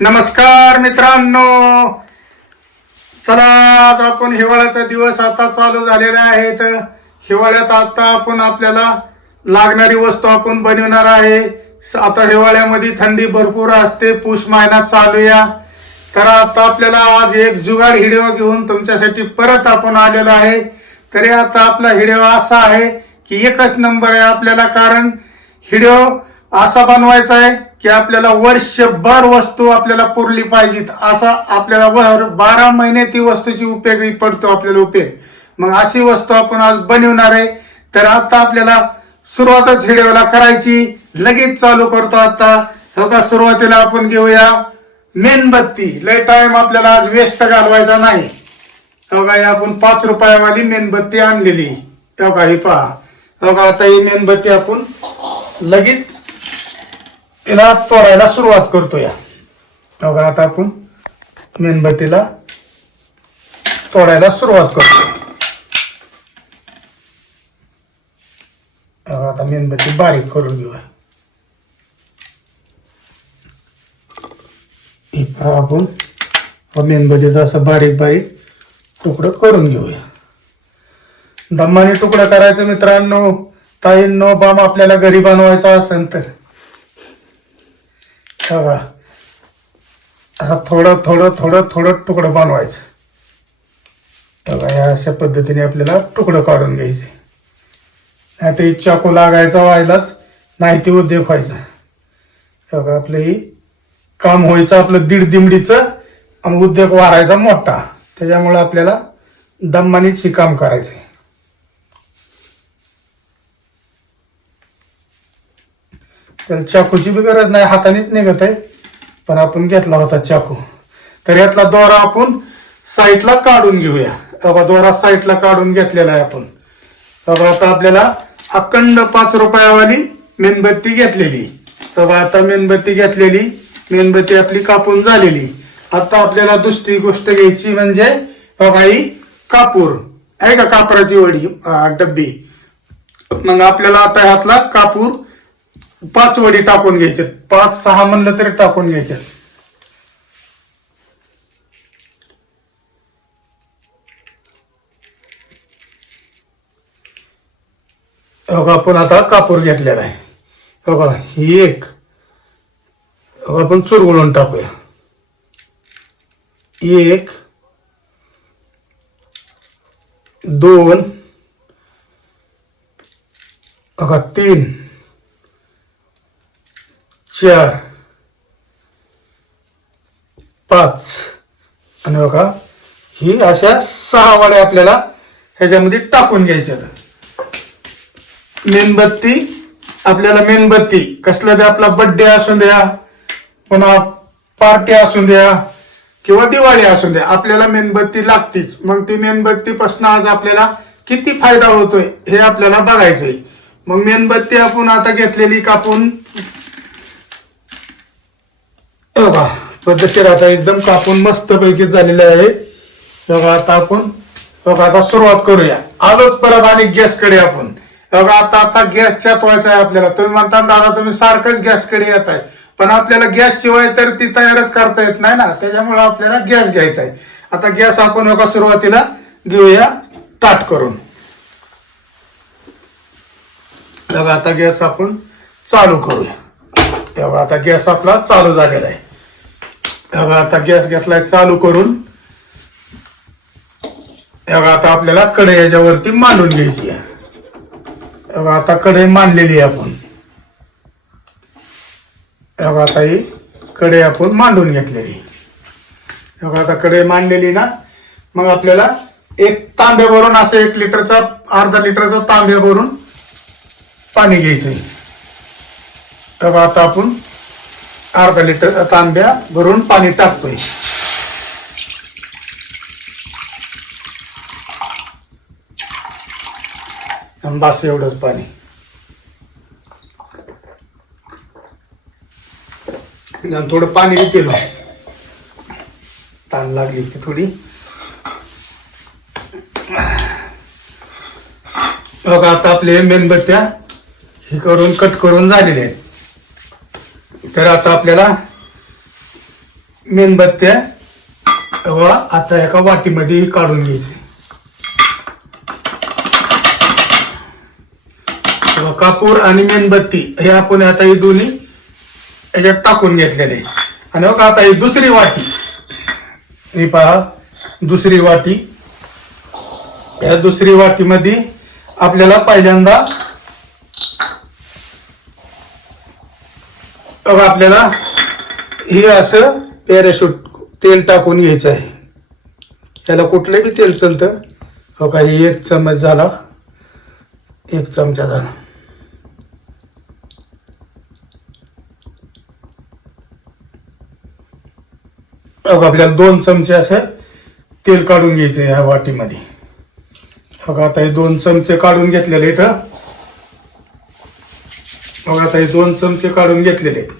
नमस्कार मित्रांनो. चला आज आपण हिवाळ्याचा दिवस आता चालू झालेला आहे. तर हिवाळ्यात आता आपण आपल्याला लागणारी वस्तू आपण बनवणार आहे. आता हिवाळ्यामध्ये थंडी भरपूर असते पुष महिना चालू या. तर आता आपल्याला आज एक जुगाड हिडिओ घेऊन तुमच्यासाठी परत आपण आलेलो आहे. तरी आता आपला हिडिओ असा आहे की एकच नंबर आहे आपल्याला कारण हिडिओ असा बनवायचा आहे की आपल्याला वर्षभर वस्तू आपल्याला पुरली पाहिजेत. असा आपल्याला वर बारा महिने ती वस्तूची उपयोगी पडतो आपल्याला उपयोग मग अशी वस्तू आपण आज बनवणार आहे तर आता आपल्याला सुरुवातच हिडिओला करायची. लगेच चालू करतो आता. हो का सुरुवातीला आपण घेऊया मेणबत्ती. लय टाइम आपल्याला आज वेस्ट घालवायचा नाही. हो का आपण पाच रुपयावाली मेणबत्ती आणलेली. हो का ही पहा. हो का आता ही मेणबत्ती आपण लगेच तिला तोडायला सुरुवात करतो या. आता आपण मेणबत्तीला तोडायला सुरुवात करतो. आता मेणबत्ती बारीक करून घेऊया. ही आपण मेणबत्तीचा असं बारीक बारीक तुकडं करून घेऊया. दम्माने तुकडं करायचं मित्रांनो ताईंनो बाम आपल्याला घरी बनवायचा असेल तर. बघा. असं थोडं थोडं थोडं थोडं तुकडं बनवायचं. बघा या अशा पद्धतीने आपल्याला तुकडं काढून घ्यायचे. नाही तर चाकू लागायचा व्हायलाच नाही ते उद्योग व्हायचा. बघा आपलं ही काम व्हायचं आपलं दीड दिमडीचं आणि उद्योग वाढायचा मोठा. त्याच्यामुळे आपल्याला दम्मानीच हे काम करायचं त्याला चाकूची बी गरज नाही हातानेच निघत आहे. पण आपण घेतला होता चाकू. तर यातला दोरा आपण साईडला काढून घेऊया. बाबा दोरा साईडला काढून घेतलेला आहे आपण. बाबा आता आपल्याला अखंड पाच रुपयावाली मेणबत्ती घेतलेली. बाबा आता मेणबत्ती घेतलेली. मेणबत्ती आपली कापून झालेली. आता आपल्याला दुसरी गोष्ट घ्यायची म्हणजे बाबा ही कापूर. आहे का कापराची वडी डब्बी? मग आपल्याला आता ह्यातला कापूर पाच वडी टाकून घ्यायच्यात पाच सहा म्हणलं तरी टाकून घ्यायच्यात बघा आपण आता कापूर घेतलेला आहे. बघा ही एक. आपण चुरगुळून टाकूया. एक. दोन. बघा तीन. चार पाच. आणि बघा ही अशा सहा वाड्या आपल्याला ह्याच्यामध्ये टाकून घ्यायच्या मेणबत्ती आपल्याला मेणबत्ती. कसला बी आपला बर्थडे असू द्या पुन्हा पार्टी असू द्या किंवा दिवाळी असू द्या आपल्याला मेणबत्ती लागतीच. मग ती मेणबत्तीपासून आज आपल्याला किती फायदा होतोय हे आपल्याला बघायचंय. मग मेणबत्ती आपण आता घेतलेली कापून बघा पद्धतशीर आता एकदम कापून मस्त पैकी झालेले आहे. बघा आता आपण बघा आता सुरुवात करूया. आलोच परत आणि गॅसकडे आपण. बघा आता आता गॅस चातवायचा आहे आपल्याला. तुम्ही म्हणता दादा तुम्ही सारखंच गॅसकडे येत आहे. पण आपल्याला गॅस शिवाय तर ती तयारच करता येत नाही ना. त्याच्यामुळे आपल्याला गॅस घ्यायचा आहे. आता गॅस आपण बघा सुरुवातीला घेऊया ताट करून. बघा आता गॅस आपण चालू करूया. तेव्हा आता गॅस आपला चालू झालेला आहे. तेव्हा आता गॅस घेतलाय चालू करून. तेव्हा आता आपल्याला कढई याच्यावरती मांडून घ्यायची आहे. तेव्हा आता कढई मांडलेली आहे आपण. तेव्हा आता ही कढई आपण मांडून घेतलेली. तेव्हा आता कढई मांडलेली ना मग आपल्याला एक तांब्या भरून असं एक लिटरचा अर्धा लिटरचा तांब्या भरून पाणी घ्यायचंय. तेव्हा आता आपण अर्धा लिटर तांब्या भरून पाणी टाकतोय. बास बस एवढंच पाणी. आणि थोडं पाणी बी पिलो. ताण लागली की थोडी. बघा आता आपले मेणबत्त्या हे करून कट करून झालेले आहेत. तर आता आपल्याला मेणबत्त्या व आता एका वाटीमध्ये काढून घ्यायची. कापूर आणि मेणबत्ती हे आपण आता ही दोन्ही याच्यात टाकून घेतलेले. आणि बघा आता ही दुसरी वाटी. हे पहा दुसरी वाटी. या दुसरी वाटीमध्ये आपल्याला पहिल्यांदा बघा आपल्याला हे असं पॅराशूट तेल टाकून घ्यायचं आहे. त्याला कुठलंही तेल चलतं. हो का हे एक चमच झाला. एक चमचा झाला. बघा आपल्याला दोन चमचे असं तेल काढून घ्यायचं ह्या वाटीमध्ये. बघा आता हे दोन चमचे काढून घेतलेले इथं. बघा आता हे दोन चमचे काढून घेतलेले आहेत.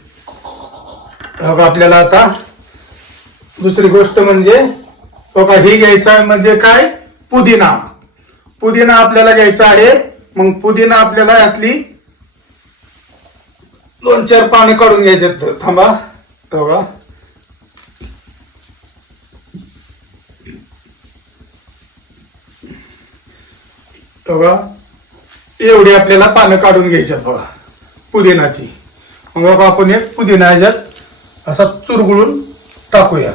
बघा आपल्याला आता दुसरी गोष्ट म्हणजे बघा हे घ्यायचं आहे म्हणजे काय? पुदिना. पुदिना आपल्याला घ्यायचा आहे. मग पुदिना आपल्याला यातली दोन चार पाने काढून घ्यायचे थांबा. बघा. बघा. एवढी आपल्याला पानं काढून घ्यायच्यात बघा. पुदिनाची मग बघा आपण एक पुदिना ह्याच्यात असा चुरगुळून टाकूया.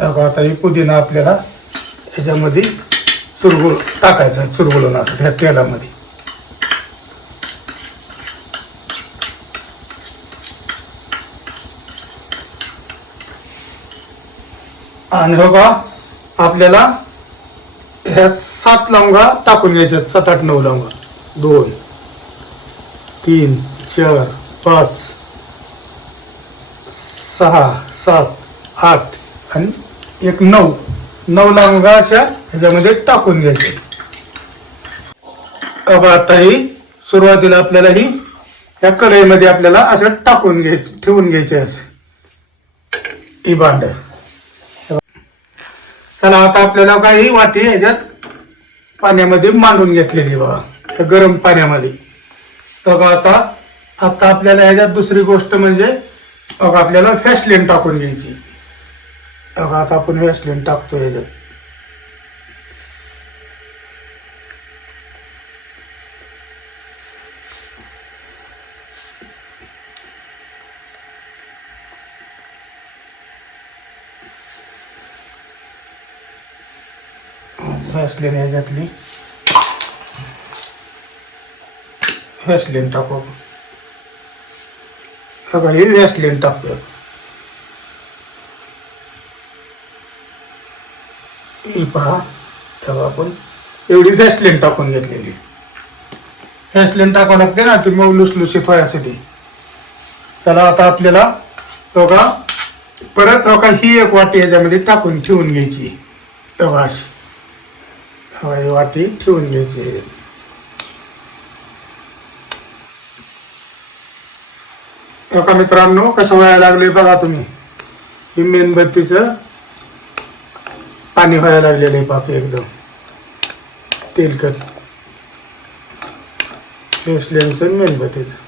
बघा आता ही पुदिना आपल्याला ह्याच्यामध्ये चुरगुळ टाकायचा चुरगुळून असं ह्या तेलामध्ये. आणि बघा आपल्याला ह्या सात लवंगा टाकून घ्यायच्यात सात आठ नऊ लवंगा दोन तीन चार पाच सहा सात आठ आणि एक नऊ. नऊ लवंगा अशा ह्याच्यामध्ये टाकून घ्यायचे बघा आता ही सुरुवातीला आपल्याला ही या कढईमध्ये आपल्याला असं टाकून घ्यायचे ठेवून घ्यायचे असं ही भांड. चला आता आपल्याला काही वाटी ह्याच्यात पाण्यामध्ये मांडून घेतलेली बघा त्या गरम पाण्यामध्ये. बघा आता आता आपल्याला ह्याच्यात दुसरी गोष्ट म्हणजे बघा आपल्याला फॅसलिन टाकून घ्यायची. बघा आता आपण फॅसलिन टाकतो ह्याच्यात. व्हॅसलिन ह्याच्यातली. व्हॅसलिन टाकू आपण. बघा ही व्हॅसलिन टाकतो ही पहा तेव्हा आपण. एवढी व्हॅसलिन टाकून घेतलेली. व्हॅसलिन टाकावं लागते ना तुम्ही मग लुसलुशीत चला आता आपल्याला बघा परत बघा ही एक वाटी याच्यामध्ये टाकून ठेवून घ्यायची. तेव्हा अशी. हवाई वाटी ठेवून घ्यायची. एका मित्रांनो कसं व्हायला लागले बघा तुम्ही. ही मेणबत्तीचं पाणी व्हायला लागलेलं आहे पापी एकदम. तेलकट फेसलेनचं मेणबत्तीचं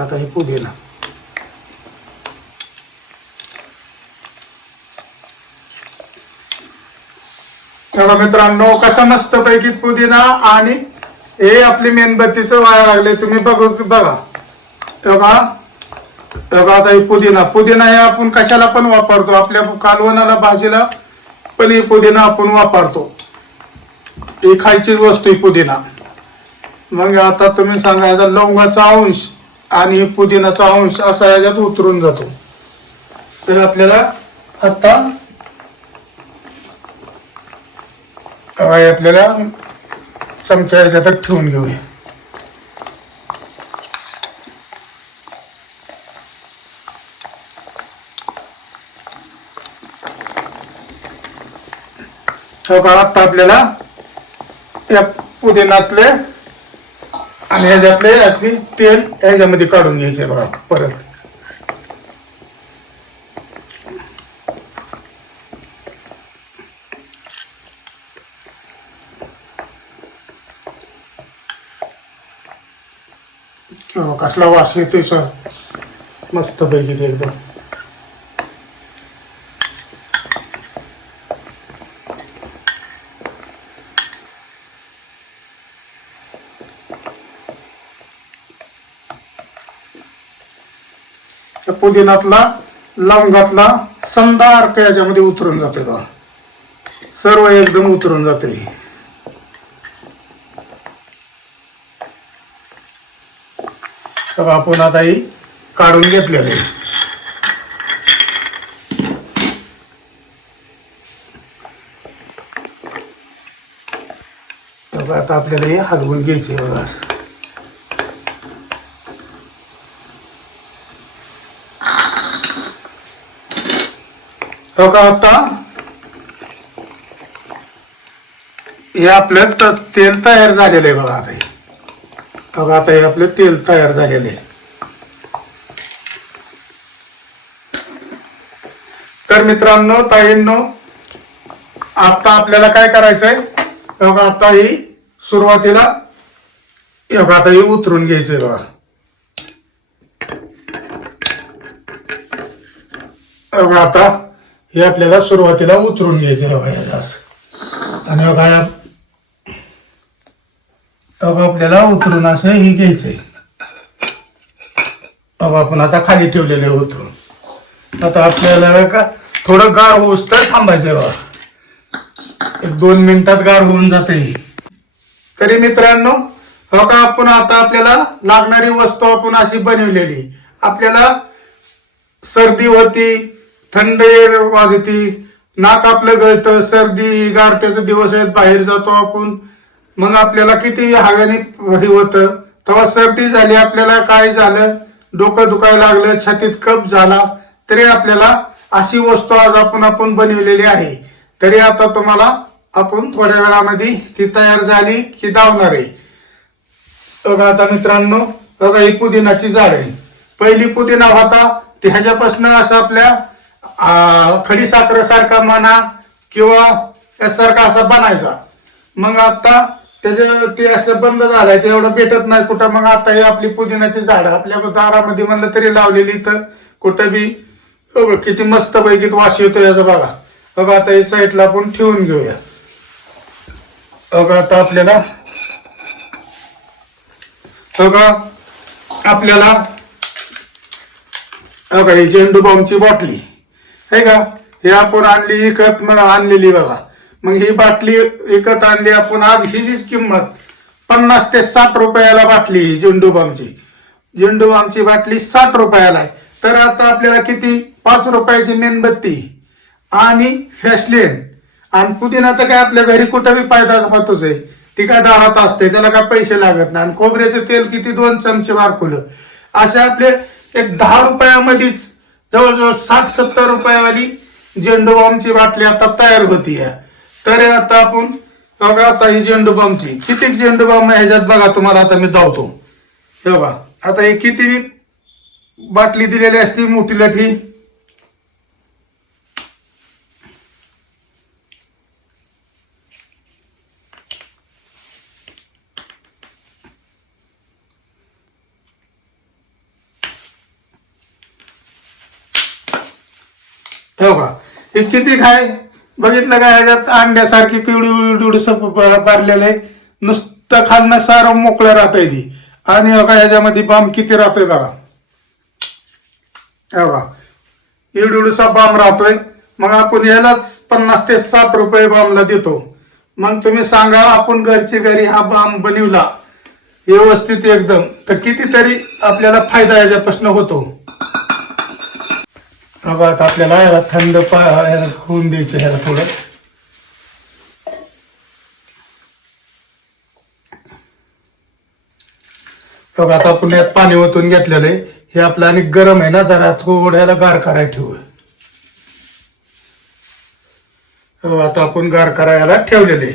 आता हे पुदिना तेव्हा मित्रांनो कसं मस्त पैकी पुदिना आणि हे आपली मेणबत्तीचं वाया लागले तुम्ही बघू बघा. तेव्हा तेव्हा आता हे पुदिना. पुदिना हे आपण कशाला पण वापरतो? आपल्या कालवणाला भाजीला पण ही पुदिना आपण वापरतो. ही खायची वस्तू आहे पुदिना. मग आता तुम्ही सांगा याचा लवंगाचा अंश आणि पुदिनाचा अंश असा याच्यात उतरून जातो. तर आपल्याला आता हवाई आपल्याला चमचा याच्यात ठेवून घेऊया. हो आता आपल्याला या पुदिनातले आणि ह्याच्यातले आपली तेल ह्याच्यामध्ये काढून घ्यायचे बघा परत. असला कसला वास येतोय सर. मस्त पैकी ते एकदम. पुदिनातला लवंगातला समदार याच्यामध्ये उतरून जाते बा सर्व एकदम उतरून जाते तर आपण आता ही काढून घेतलेले. तर आता आपल्याला हे हलवून घ्यायचे बघा हो का आता हे आपलं तेल तयार झालेलं आहे बघा आता हे बघा आता हे आपलं तेल तयार झालेलं आहे. तर मित्रांनो ताईंनो आता आपल्याला काय करायचंय? बघा आता ही सुरुवातीला बघा आता ही उतरून घ्यायचंय बघा. बघा आता हे आपल्याला सुरुवातीला उतरून घ्यायचं बघा याचं आणि बघा या- आपल्याला उतरून असं हे घ्यायचंय. बघा आपण आता खाली ठेवलेले आहे उतरून. आता आपल्याला का थोडं गार होऊस तर थांबायचं बाबा एक दोन मिनिटात गार होऊन जाते ही. तरी मित्रांनो हो का आपण आता आपल्याला लागणारी वस्तू आपण अशी बनवलेली. आपल्याला सर्दी होती थंड वाजती नाक आपलं गळतं सर्दी गारठ्याचे दिवस आहेत बाहेर जातो आपण. मग आपल्याला किती हव्याने हे होतं? तेव्हा सर्दी झाली आपल्याला काय झालं? डोकं दुखायला लागलं छातीत कप झाला तरी आपल्याला अशी वस्तू आज आपण आपण बनवलेली आहे. तरी आता तुम्हाला आपण थोड्या वेळामध्ये ती तयार झाली की धावणार आहे. बघा आता मित्रांनो बघा ही पुदिनाची झाड आहे. पहिली पुदिना होता ते ह्याच्यापासून असं आपल्या खडी खडीसाखर सारखा म्हणा किंवा यासारखा असा बनायचा. मग आता त्याच्या ते असं बंद झालंय ते एवढं भेटत नाही. कुठं मग आता हे आपली पुदिनाची झाड आपल्या दारामध्ये म्हणलं तरी लावलेली तर कुठं बी हो, किती मस्त पैकी वास येतो याचा बघा. हो, बघा आता हे साईडला आपण ठेवून घेऊया. हो, बघा आता आपल्याला बघा आपल्याला बघा ही झेंडू बॉम्बची बॉटली. आहे का? हे आपण आणली इकत मग आणलेली बघा. मग ही बाटली विकत आणली आपण. आज हिचीच किंमत. पन्नास ते साठ रुपयाला बाटली झेंडू बामची. झेंडू बामची बाटली साठ रुपयाला आहे. तर आता आपल्याला किती? पाच रुपयाची मेणबत्ती आणि फॅशलेन. आणि पुदिना तर काय आपल्या घरी कुठं बी पायदा पाहतोच आहे. ती काय दारात असते त्याला काय पैसे लागत नाही. आणि खोबऱ्याचं तेल किती? दोन चमचे वारकुलं असे आपले एक दहा रुपयामध्येच जवळजवळ साठ सत्तर रुपयावाली झेंडू बॉम्बची बाटली आता तयार होती तर आता आपण बघा आता ही झेंडू किती झेंडू ह्याच्यात बघा तुम्हाला आता मी धावतो. हे बघा आता ही किती बाटली दिलेली असती मोठी लठी? हो का हे किती खाय? बघितलं का ह्याच्यात? अंड्यासारखी किवडी भरलेलं आहे. नुसतं खाल्लं सारं मोकळं राहतंय ती. आणि बघा ह्याच्यामध्ये बाम किती राहतोय बघा. हे बघा. इवडुडसा बाम राहतोय. मग आपण यालाच पन्नास ते साठ रुपये बामला देतो. मग तुम्ही सांगा आपण घरची घरी हा बाम बनवला. व्यवस्थित एकदम. तर कितीतरी आपल्याला फायदा याच्यापासून होतो. बघा आता आपल्याला याला थंड पा याला होऊन द्यायचं ह्याला थोडं. बघा आता आपण यात पाणी ओतून घेतलेलं आहे. हे आपलं आणि गरम आहे ना जरा थोड्याला गार करायला ठेवू आता आपण गार करायला ठेवलेले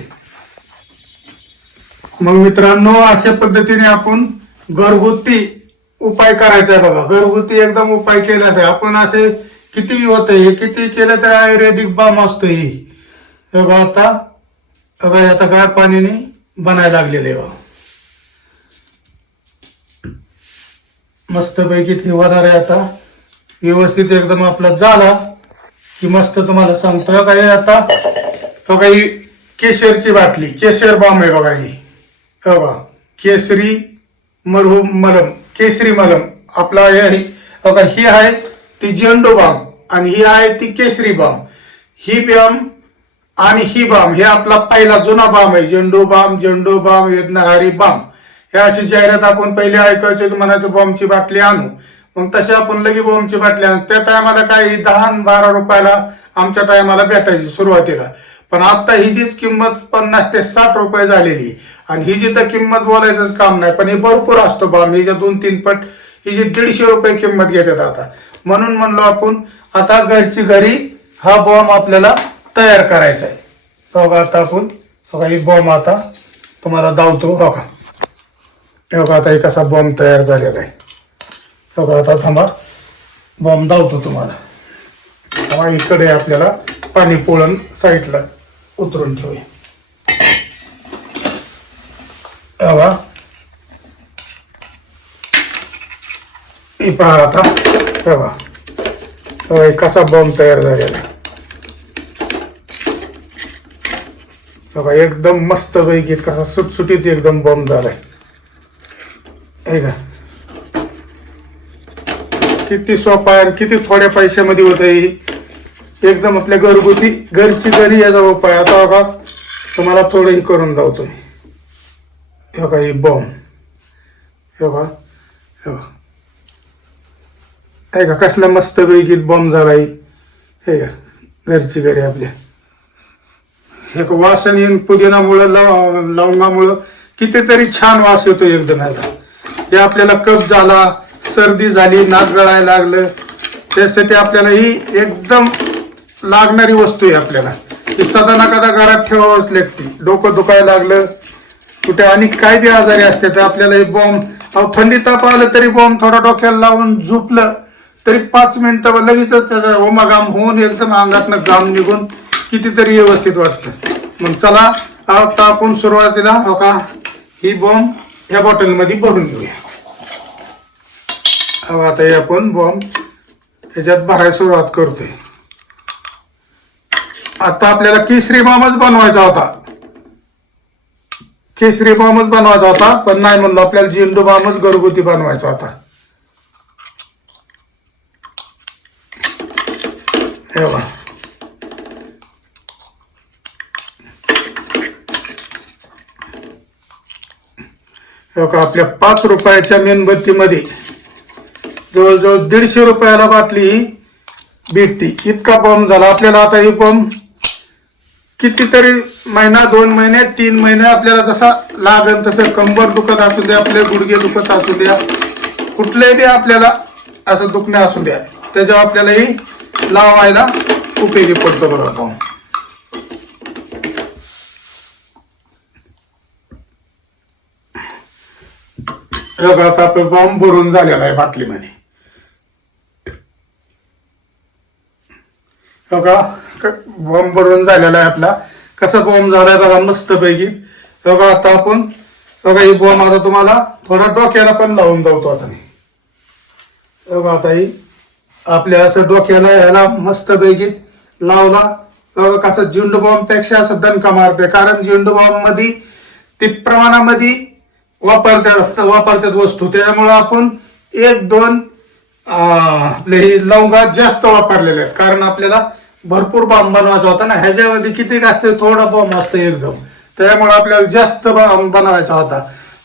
मग मित्रांनो अशा पद्धतीने आपण घरगुती उपाय करायचा आहे बघा. घरगुती एकदम उपाय केला आहे. आपण असे किती होतंय? होत हे किती केलं तर आयुर्वेदिक बाम असतो ही बघा आता. बघा आता गार पाणीने बनायला लागलेले बा मस्तपैकी ते होणार आहे आता. व्यवस्थित एकदम आपला झाला की मस्त तुम्हाला सांगतो. काय आता. बघा ही केशरची बाटली. केशर बाम आहे बघा ही. बघा केसरी मरहूम मलम. केसरी मलम. आपला हे बघा ही आहे. ती झेंडू बाम आणि ही आहे ती केसरी बाम. ही बाम आणि ही बाम हे आपला पहिला जुना बाम आहे. झेंडू बाम झेंडू बाम वेदनाहारी बाम. हे अशी जाहिरात आपण पहिले ऐकायचो की म्हणायचं बॉम्बची बाटली आणू. मग तसे आपण लगे बॉम्बची बाटली आणू. त्या टायमाला काय दहा बारा रुपयाला आमच्या टायमाला भेटायची सुरुवातीला. पण आता ही जीच किंमत पन्नास ते साठ रुपये झालेली. आणि ही जी तर किंमत बोलायचंच काम नाही पण हे भरपूर असतो बाम. हिच्या दोन तीन पट ही जी दीडशे रुपये किंमत घेतात आता. म्हणून म्हणलो आपण आता घरची घरी हा बॉम्ब आपल्याला तयार करायचा आहे. बघा आता आपण बघा एक बॉम्ब आता तुम्हाला दावतो बघा. बघा आता एक असा बॉम्ब तयार झालेला आहे. बघा आता थांबा बॉम्ब धावतो तुम्हाला. तेव्हा इकडे आपल्याला पाणी पोळण साईडला उतरून ठेवूया. बघा. हे पहा आता. हे बघा हो, एक कसा बॉम्ब तयार झालेला बघा हो एकदम मस्त पैकी कसा सुटसुटीत एकदम बॉम्ब झालाय. हे का? किती सोपा आहे आणि किती थोड्या पैशामध्ये होत आहे एकदम आपल्या घरगुती घरची घरी याचा उपाय आता बघा तुम्हाला थोडंही करून जाऊ तुम्ही हे बघा ही बॉम्ब हे बघा हे बघा. आहे का? कसला मस्त पैकी बॉम्ब झाला हे का? घरची घरी आपल्या. हे वासन येऊन पुदिनामुळं लव लवंगामुळं कितीतरी छान वास येतो एकदम ह्याचा हे आपल्याला कफ झाला सर्दी झाली नाक गळायला लागलं. त्यासाठी आपल्याला ही एकदम लागणारी वस्तू आहे आपल्याला. ही सदा ना कदा घरात ठेवावंच लागते. डोकं दुखायला लागलं. कुठे आणि काय ते आजारी असते तर आपल्याला हे बॉम्ब अहो थंडी ताप आलं तरी बॉम्ब थोडा डोक्याला लावून झोपलं. तरी पाच मिनिटं लगेचच त्याचा ओमागाम होऊन एकदम अंगातनं घाम निघून कितीतरी व्यवस्थित वाटतं. मग चला आता आपण सुरुवातीला हो का ही बॉम्ब ह्या बॉटलमध्ये भरून घेऊया. आता हे आपण बॉम्ब ह्याच्यात भरायला सुरुवात करतोय. आता आपल्याला केसरी बॉम्बच बनवायचा होता. केसरी बॉम्बच बनवायचा होता पण नाही म्हणलं आपल्याला झेंडू बॉम्बच घरगुती बनवायचा होता हे बघा आपल्या पाच रुपयाच्या मेणबत्तीमध्ये जवळजवळ दीडशे रुपयाला बाटली भेटती. इतका बॉम्ब झाला. आपल्याला आता ही बॉम्ब कितीतरी महिना दोन महिने तीन महिने आपल्याला जसा लागेल तसं कंबर दुखत असू द्या आपले गुडघे दुखत असू द्या कुठलेही बी आपल्याला असं दुखणे असू द्या त्याच्यावर आपल्याला ही लावायला उपयोगी पडतो बघा बॉम्ब आता बॉम्ब भरून झालेला आहे बाटलीमध्ये. हो का? बॉम्ब भरून झालेला आहे आपला. कसा बॉम्ब झालाय बघा मस्त पैकी हो का आता आपण हो बघा ही बॉम्ब आता तुम्हाला थोडा डोक्याला पण लावून जातो आता मी. हो का आता ही आपल्या असं डोक्याला ह्याला मस्त पैकी लावला हो बघा कसं झेंडू बॉम्बपेक्षा असं दणका मारते कारण झेंडू बॉम्बमध्ये ते प्रमाणामध्ये वापरतात वापरतात वस्तू. त्याच्यामुळं आपण एक दोन आपले हे लवंगा जास्त वापरलेले आहेत. कारण आपल्याला भरपूर बॉम्ब बनवायचा होता ना. ह्याच्यामध्ये किती असते? थोडा बॉम्ब असतो एकदम. त्यामुळे आपल्याला जास्त बॉम्ब बनवायचा होता.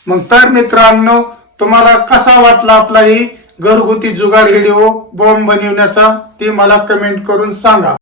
मग तर मित्रांनो तुम्हाला कसा वाटला आपला ही घरगुती जुगाड व्हिडिओ? बॉम्ब बनवण्याचा? ते मला कमेंट करून सांगा.